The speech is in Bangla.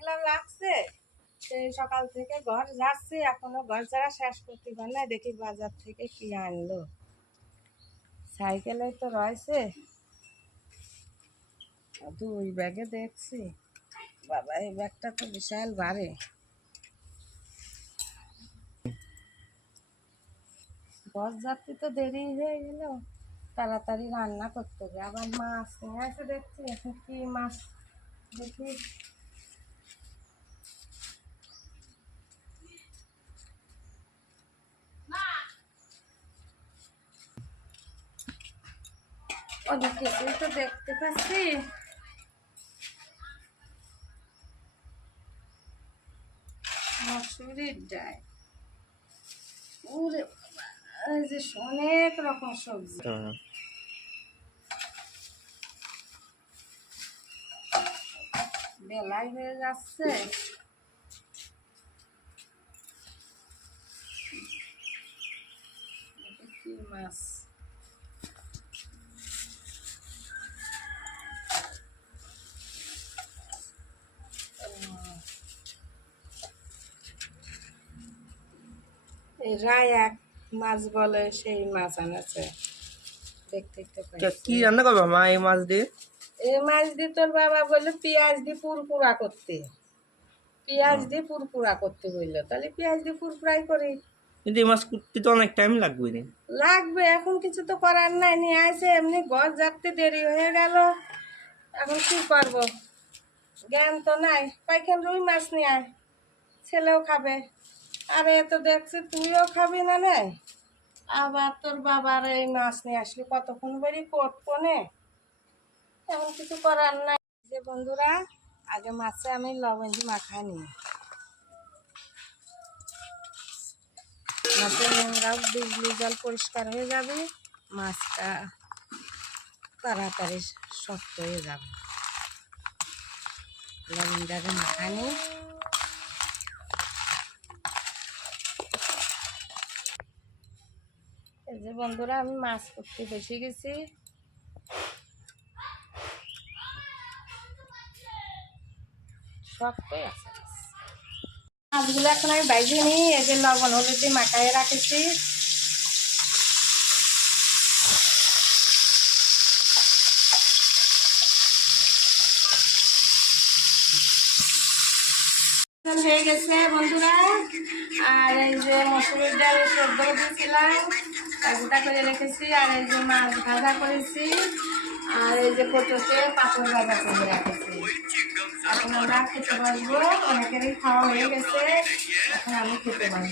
মেঘলা লাগছে। সকাল থেকে ঘর যাচ্ছি, এখনও ঘর ছাড়া শেষ করতে পার না। দেখি বাজার থেকে কি আনলো। সাইকেলে তো রয়েছে। দুই ব্যাগে দেখছি। বাবা, এই ব্যাগটা তো বিশাল ভারী। বস যাত্রী তো দেরি হয়ে গেল। তাড়াতাড়ি রান্না করতে হবে। আবার মাছ নিয়ে এসে দেখছি। এখন কি মাছ দেখি? ওদিকে কিছুই তো দেখতে পাচ্ছি। মসুরির ডাল। এই যে অনেক রকম সবজি। বেলাই হয়ে যাচ্ছে। কি মাছ? রায় মাছ বলে সেই মাছ আনেছে। দেখতে দেখতে কে- রান্না করব মা এই মাছ দিয়ে? এই মাছ দিয়ে তোর বাবা বলল পেঁয়াজ দিয়ে পুরপুরা করতে। পেঁয়াজ দিয়ে পুরপুরা করতে বলল। তাহলে পেঁয়াজ দিয়ে পুরপুরাই করি। কিন্তু এই মাছ করতে তো অনেক টাইম লাগবে রে। লাগবে এখন কিছু তো করার নাই। নিয়ে আসে এমনি গছ যাতে দেরি হয়ে গেল। এখন কি করব? জ্ঞান তো নাই। পাইখান রুই মাছ নিয়ে আয়। ছেলেও খাবে। আরে তো দেখছি তুইও খাবি না নে। আবার তোর বাবার এই মাছ নিয়ে আসলি, কতক্ষণ বাড়ি কোট কোনে এখন কিছু করার নাই। যে বন্ধুরা, আগে মাছে আমি লবণ মাখা নিই বিজলি জল পরিষ্কার হয়ে যাবে, মাছটা তাড়াতাড়ি শক্ত হয়ে যাবে। লবণটাকে মাখানি এই যে বন্ধুরা, আমি মাছ করতে বসে গেছি। শক্তই আছে মাছ। মাছগুলো এখন আমি বাইজে নিই, এই যে লবণ, হলুদ দিয়ে মাখায় রাখেছি। হয়ে গেছে বন্ধুরা। আর এই যে মসুরির ডাল সদ্য দিয়েছিলাম। গোটা করে রেখেছি, আর এই যে মাছ ভাজা করেছি, আর এই যে কোটোতে পাঁপড় ভাজা করে রাখেছি। এখন আমরা খেতে পারব অনেকেরই খাওয়া হয়ে গেছে, এখন আমি খেতে পারব